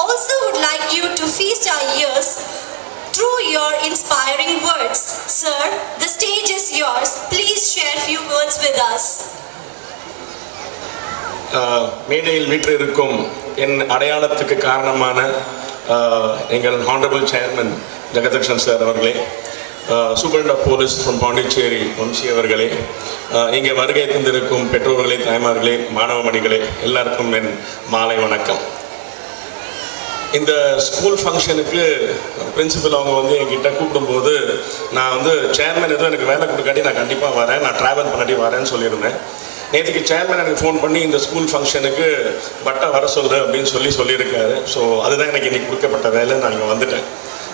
also would like you to feast our ears through your inspiring words. Sir, the stage is yours. Please share few words with us. மேடையில் வீற்றிருக்கும் என் அடையாளத்துக்கு காரணமான எங்கள் honourable chairman Jagadeesan sir அவர்களே, superintendent of police from Pondicherry Vamsi அவர்களே, இங்கே வருகை தந்திருக்கும் பெற்றோர்களே, தாய்மார்களே, மாணவமணிகளே, எல்லாருக்கும் என் மாலை வணக்கம். இந்த ஸ்கூல் ஃபங்க்ஷனுக்கு பிரின்சிபல் அவங்க வந்து என்கிட்ட கூப்பிடும்போது நான் வந்து சேர்மன் எதுவும் எனக்கு வேலை கொடுக்காட்டி நான் கண்டிப்பாக வரேன், நான் ட்ராவல் பண்ணாட்டி வரேன்னு சொல்லியிருந்தேன். நேற்றுக்கு சேர்மன் எனக்கு ஃபோன் பண்ணி இந்த ஸ்கூல் ஃபங்க்ஷனுக்கு பட்டை வர சொல்லு அப்படின்னு சொல்லியிருக்காரு. ஸோ அதுதான் எனக்கு இன்றைக்கி கொடுக்கப்பட்ட வேலை. நான் இங்கே வந்துட்டேன்.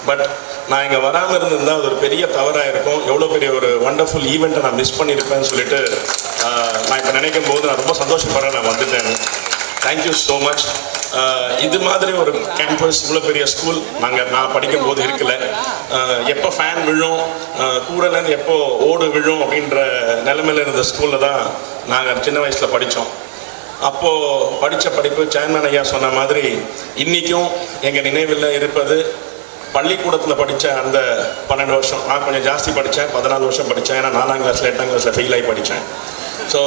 பட் நான் இங்கே வராமல் இருந்திருந்தால் அது ஒரு பெரிய தவறாக இருக்கும். எவ்வளோ பெரிய ஒரு வண்டர்ஃபுல் ஈவெண்ட்டை நான் மிஸ் பண்ணியிருப்பேன்னு சொல்லிட்டு நான் இப்போ நினைக்கும் போது நான் ரொம்ப சந்தோஷப்படுறேன். நான் வந்துட்டேன். Thank you so much. இது மாதிரி ஒரு கேம்பஸ், இவ்வளோ பெரிய ஸ்கூல் நான் படிக்கும் போது இருக்கல. எப்போ ஃபேன் விழும், கூடலேருந்து எப்போ ஓடு விழும் அப்படின்ற நிலைமையில் இருந்த ஸ்கூலில் தான் நாங்கள் சின்ன வயசில் படித்தோம். அப்போது படித்த படிப்பு சேர்மன் ஐயா சொன்ன மாதிரி இன்றைக்கும் எங்கள் நினைவில் இருப்பது பள்ளிக்கூடத்தில் படித்த அந்த 12 வருஷம். நான் கொஞ்சம் ஜாஸ்தி படித்தேன், 14 வருஷம் படித்தேன். ஏன்னா 4ஆம் கிளாஸில் 8ஆம் கிளாஸில் ஃபெயில் ஆகி படித்தேன். ஸோ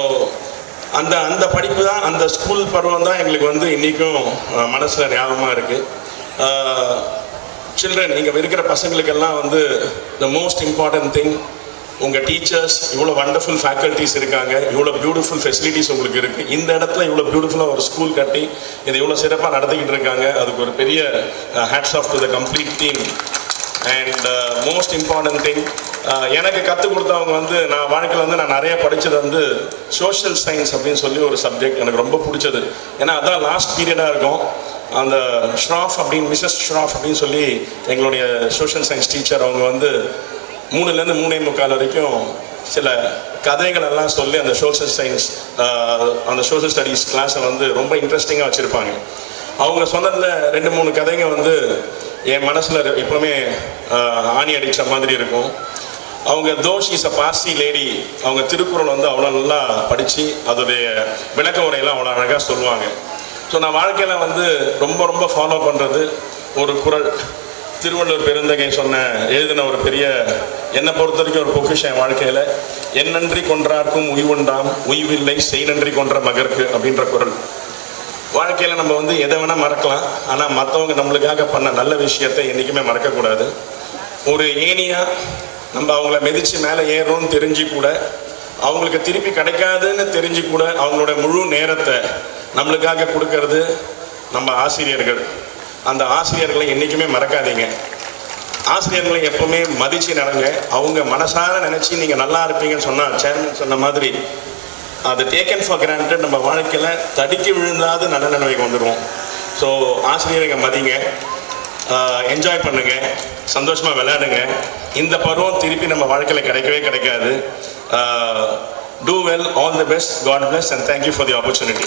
அந்த படிப்பு தான், அந்த ஸ்கூல் பருவம் தான் எங்களுக்கு வந்து இன்றைக்கும் மனசில் ஞாபகமாக இருக்குது. சில்ட்ரன், இங்கே இருக்கிற பசங்களுக்கெல்லாம் வந்து த மோஸ்ட் இம்பார்ட்டன்ட் திங், உங்கள் டீச்சர்ஸ், இவ்வளோ வண்டர்ஃபுல் ஃபேக்கல்ட்டிஸ் இருக்காங்க, இவ்வளோ பியூட்டிஃபுல் ஃபெசிலிட்டிஸ் உங்களுக்கு இருக்குது. இந்த இடத்துல இவ்வளோ பியூட்டிஃபுல்லாக ஒரு ஸ்கூல் கட்டி இதை இவ்வளோ சிறப்பாக நடத்திக்கிட்டு இருக்காங்க. அதுக்கு ஒரு பெரிய hats off to the complete team. And most important thing, எனக்கு கற்றுக் கொடுத்தவங்க வந்து நான் வாழ்க்கையில் வந்து நான் நிறைய படித்தது வந்து சோஷியல் சயின்ஸ் அப்படின்னு சொல்லி ஒரு சப்ஜெக்ட் எனக்கு ரொம்ப பிடிச்சது. ஏன்னா அதான் லாஸ்ட் பீரியடாக இருக்கும். அந்த ஷ்ராஃப் அப்படின்னு, மிஸ்ஸஸ் ஷ்ராஃப் அப்படின்னு சொல்லி எங்களுடைய சோஷியல் சயின்ஸ் டீச்சர், அவங்க வந்து 3லேருந்து 3:45 வரைக்கும் சில கதைகள் எல்லாம் சொல்லி அந்த சோஷியல் சயின்ஸ், அந்த சோஷியல் ஸ்டடீஸ் கிளாஸை வந்து ரொம்ப இன்ட்ரெஸ்டிங்காக வச்சுருப்பாங்க. அவங்க சொன்னதில் 2-3 கதைங்க வந்து என் மனசில் எப்பவுமே ஆணி அடித்த மாதிரி இருக்கும். அவங்க தோஷ் இஸ் அ பார்சி லேடி, அவங்க திருக்குறள் வந்து அவ்வளோ நல்லா படித்து அதோடைய விளக்க முறையெல்லாம் அவ்வளோ அழகாக சொல்லுவாங்க. ஸோ நான் வாழ்க்கையில் வந்து ரொம்ப ரொம்ப ஃபாலோ பண்ணுறது ஒரு குறள், திருவள்ளுவர் பெருந்தகை எழுதின ஒரு பெரிய, என்னை பொறுத்த வரைக்கும் ஒரு பொக்கிஷம் என் வாழ்க்கையில். என் நன்றி கொன்றார்க்கும் உய்வுண்டாம், உய்வில்லை செய் நன்றி கொன்ற மகருக்கு அப்படின்ற குறள். வாழ்க்கையில் நம்ம வந்து எதை வேணால் மறக்கலாம், ஆனால் மற்றவங்க நம்மளுக்காக பண்ண நல்ல விஷயத்தை என்றைக்குமே மறக்கக்கூடாது. ஒரு ஏனியாக நம்ம அவங்கள மிதித்து மேலே ஏறுறோம்னு தெரிஞ்சு கூட, அவங்களுக்கு திருப்பி கிடைக்காதுன்னு தெரிஞ்சு கூட அவங்களோட முழு நேரத்தை நம்மளுக்காக கொடுக்கறது நம்ம ஆசிரியர்கள். அந்த ஆசிரியர்களை என்றைக்குமே மறக்காதீங்க. ஆசிரியர்களை எப்பவுமே மதித்து நடங்க. அவங்க மனசார நினச்சி நீங்கள் நல்லா இருப்பீங்கன்னு சொன்னால், சேர்மன் சொன்ன மாதிரி அது டேக்கன் ஃபார் கிராண்டட் நம்ம வாழ்க்கையில் தடுக்கி விழுந்தாது நல்ல நிலைமைக்கு வந்துடுவோம். ஸோ ஆசிரியரை மதிங்க, என்ஜாய் பண்ணுங்க, சந்தோஷமாக விளையாடுங்க. இந்த பருவம் திருப்பி நம்ம வாழ்க்கையில் கிடைக்கவே கிடைக்காது. Do well, all the best, God bless, and thank you for the opportunity.